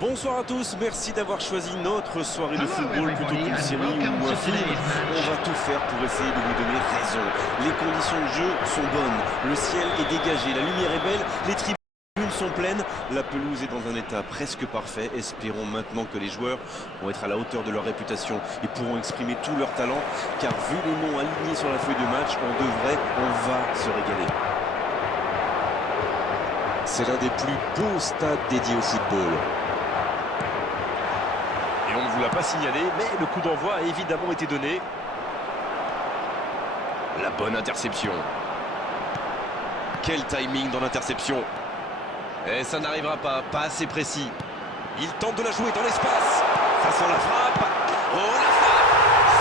Bonsoir à tous, merci d'avoir choisi notre soirée de football plutôt qu'une série ou un film. On va tout faire pour essayer de vous donner raison. Les conditions de jeu sont bonnes, le ciel est dégagé, la lumière est belle, les tribunes sont pleines, la pelouse est dans un état presque parfait. Espérons maintenant que les joueurs vont être à la hauteur de leur réputation et pourront exprimer tout leur talent, car vu les noms alignés sur la feuille de match, on va se régaler. C'est l'un des plus beaux stades dédiés au football. Et on ne vous l'a pas signalé, mais le coup d'envoi a évidemment été donné. La bonne interception. Quel timing dans l'interception. Et ça n'arrivera pas assez précis. Il tente de la jouer dans l'espace. Ça sent la frappe. Oh, la frappe,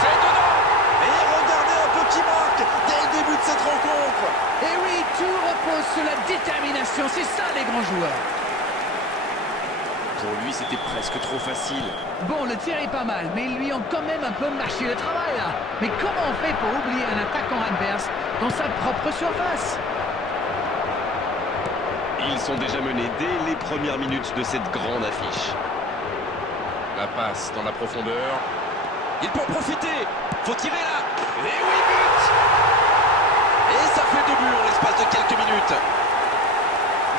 c'est dedans. Et regardez un peu qui marque dès le début de cette rencontre. Et oui, tout repose sur la détermination, c'est ça les grands joueurs. Pour lui, c'était presque trop facile. Bon, le tir est pas mal, mais ils lui ont quand même un peu mâché le travail là. Mais comment on fait pour oublier un attaquant adverse dans sa propre surface? Ils sont déjà menés dès les premières minutes de cette grande affiche. La passe dans la profondeur. Il peut en profiter. Faut tirer là. Et oui, but! Et ça fait 2 buts en l'espace de quelques minutes.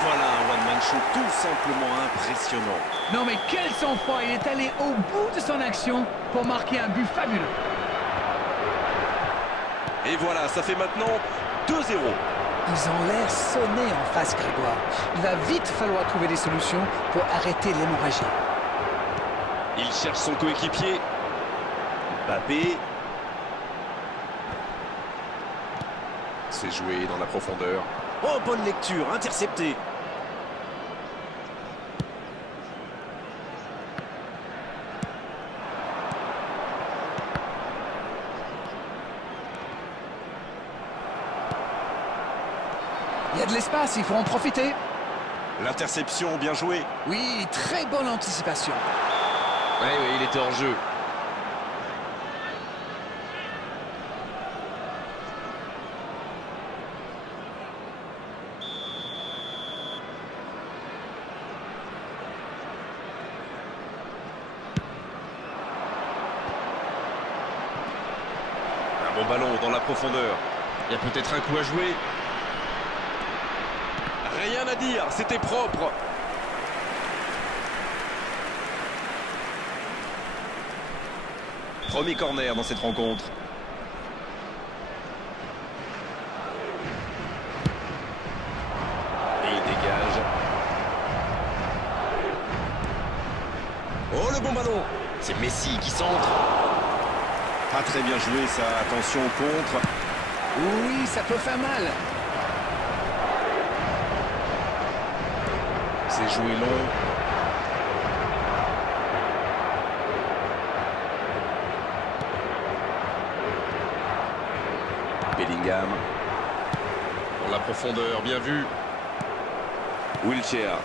Voilà un one-man show tout simplement impressionnant. Non mais quel sang-froid, il est allé au bout de son action pour marquer un but fabuleux. Et voilà, ça fait maintenant 2-0. Ils ont l'air sonnés en face, Grégoire. Il va vite falloir trouver des solutions pour arrêter l'hémorragie. Il cherche son coéquipier. Mbappé. C'est joué dans la profondeur. Oh, bonne lecture, intercepté. Il y a de l'espace, il faut en profiter. L'interception, bien joué. Oui, très bonne anticipation. Oui, il était en jeu. Un bon ballon dans la profondeur. Il y a peut-être un coup à jouer. Rien à dire, c'était propre. Premier corner dans cette rencontre. Et il dégage. Oh, le bon ballon. C'est Messi qui centre. Pas très bien joué ça, attention au contre. Oui, ça peut faire mal. C'est joué long. Bellingham. Dans la profondeur, bien vu. Wilshere.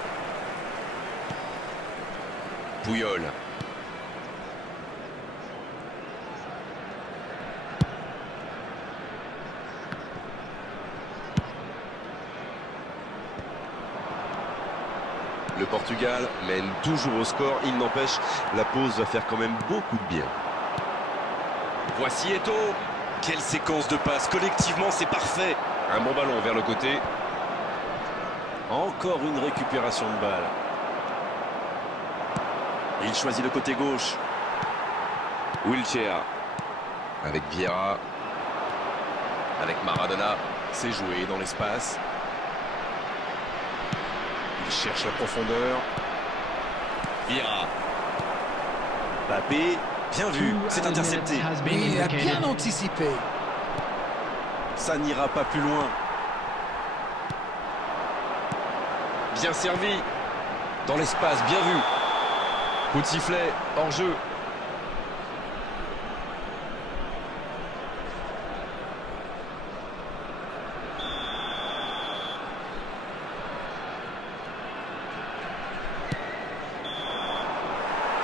Puyol. Le Portugal mène toujours au score. Il n'empêche, la pause va faire quand même beaucoup de bien. Voici Eto'o. Quelle séquence de passes. Collectivement, c'est parfait. Un bon ballon vers le côté. Encore une récupération de balle. Il choisit le côté gauche. Wilshere. Avec Vieira. Avec Maradona. C'est joué dans l'espace. Il cherche la profondeur. Vieira. Mbappé. Bien vu. C'est intercepté. Mais il a bien anticipé. Ça n'ira pas plus loin. Bien servi. Dans l'espace, bien vu. Coup de sifflet, hors jeu.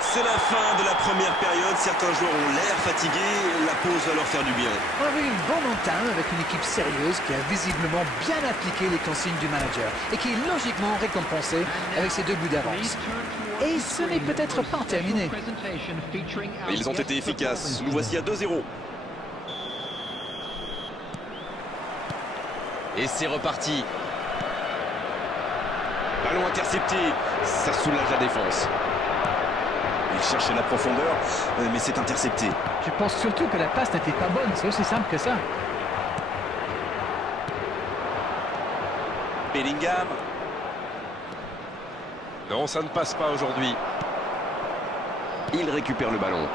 C'est la fin de la première période, certains joueurs ont l'air fatigués. La pause va leur faire du bien. On a vu une bonne entame avec une équipe sérieuse qui a visiblement bien appliqué les consignes du manager et qui est logiquement récompensée avec ses 2 buts d'avance. Et ce n'est peut-être pas terminé. Ils ont été efficaces. Nous voici à 2-0. Et c'est reparti. Ballon intercepté. Ça soulage la défense. Il cherchait la profondeur, mais c'est intercepté. Je pense surtout que la passe n'était pas bonne. C'est aussi simple que ça. Bellingham. Non, ça ne passe pas aujourd'hui. Il récupère le ballon.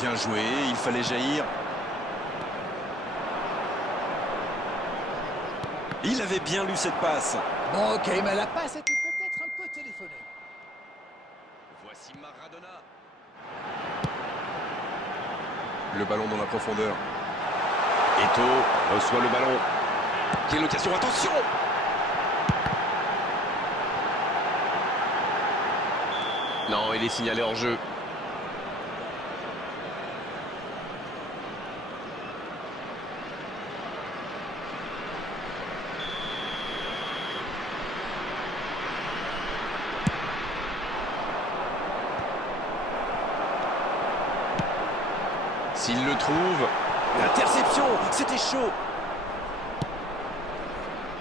Bien joué, il fallait jaillir. Il avait bien lu cette passe. Bon, ok, mais la passe était peut-être un peu téléphonée. Voici Maradona. Le ballon dans la profondeur. Eto'o reçoit le ballon. Quelle occasion, attention! Non, il est signalé hors jeu. S'il le trouve, l'interception, c'était chaud.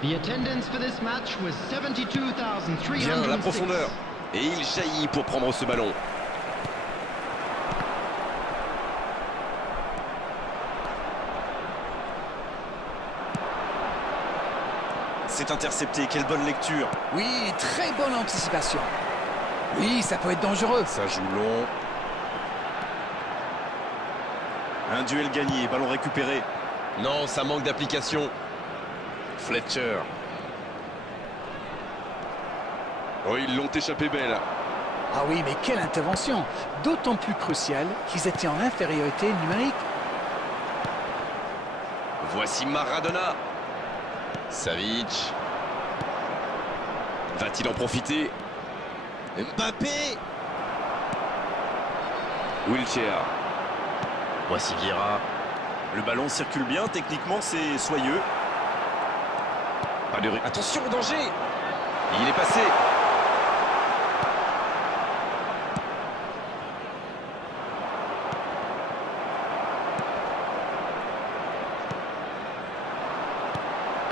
The attendance for this match was 72,306. Bien la profondeur. Et il jaillit pour prendre ce ballon. C'est intercepté, quelle bonne lecture. Oui, très bonne anticipation. Oui, ça peut être dangereux. Ça joue long. Un duel gagné, ballon récupéré. Non, ça manque d'application. Fletcher. Oh, ils l'ont échappé belle. Ah oui, mais quelle intervention! D'autant plus cruciale qu'ils étaient en infériorité numérique. Voici Maradona. Savic. Va-t-il en profiter? Mbappé. Wilshere. Voici Vieira. Le ballon circule bien, techniquement c'est soyeux. Pas de... Attention au danger. Il est passé.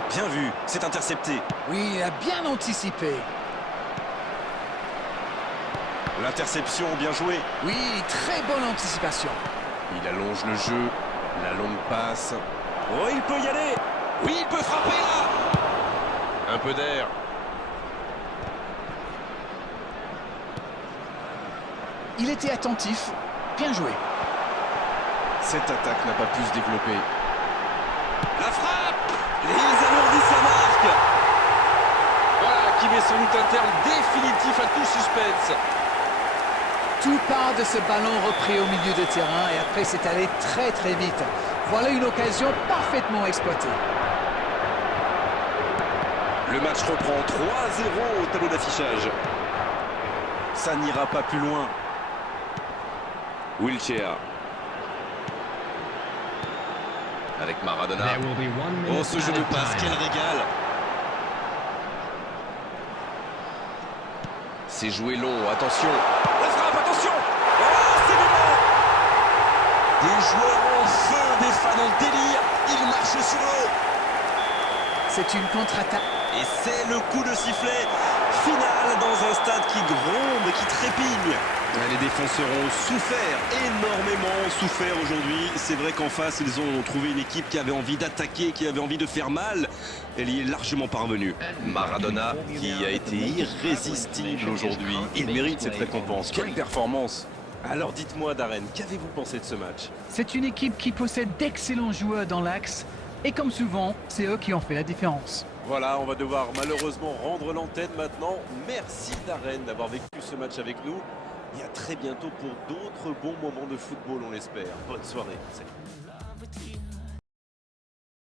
Bien vu, c'est intercepté. Oui, il a bien anticipé. L'interception, bien joué. Oui, très bonne anticipation. Il allonge le jeu, la longue passe. Oh, il peut y aller. Oui, il peut frapper là. Un peu d'air. Il était attentif. Bien joué. Cette attaque n'a pas pu se développer. La frappe. Et ils alourdissent la marque. Voilà qui met sans doute un terme définitif à tout suspense. Tout part de ce ballon repris au milieu de terrain et après c'est allé très très vite. Voilà une occasion parfaitement exploitée. Le match reprend 3-0 au tableau d'affichage. Ça n'ira pas plus loin. Wilshere. Avec Maradona. There will be 1 minute Oh, ce jeu de added passe, quel time. régal. C'est joué long, attention. La frappe, attention. Oh, c'est bon. Des joueurs en feu, des fans en délire. Ils marchent sur l'eau. C'est une contre-attaque. Et c'est le coup de sifflet final dans un stade qui gronde, qui trépigne. Les défenseurs ont souffert, énormément souffert aujourd'hui. C'est vrai qu'en face, ils ont trouvé une équipe qui avait envie d'attaquer, qui avait envie de faire mal. Elle y est largement parvenue. Maradona, qui a été irrésistible aujourd'hui. Il mérite cette récompense. Quelle performance! Alors dites-moi, Darren, qu'avez-vous pensé de ce match? C'est une équipe qui possède d'excellents joueurs dans l'axe. Et comme souvent, c'est eux qui ont fait la différence. Voilà, on va devoir malheureusement rendre l'antenne maintenant. Merci Darren d'avoir vécu ce match avec nous. Et à très bientôt pour d'autres bons moments de football, on l'espère. Bonne soirée. Salut.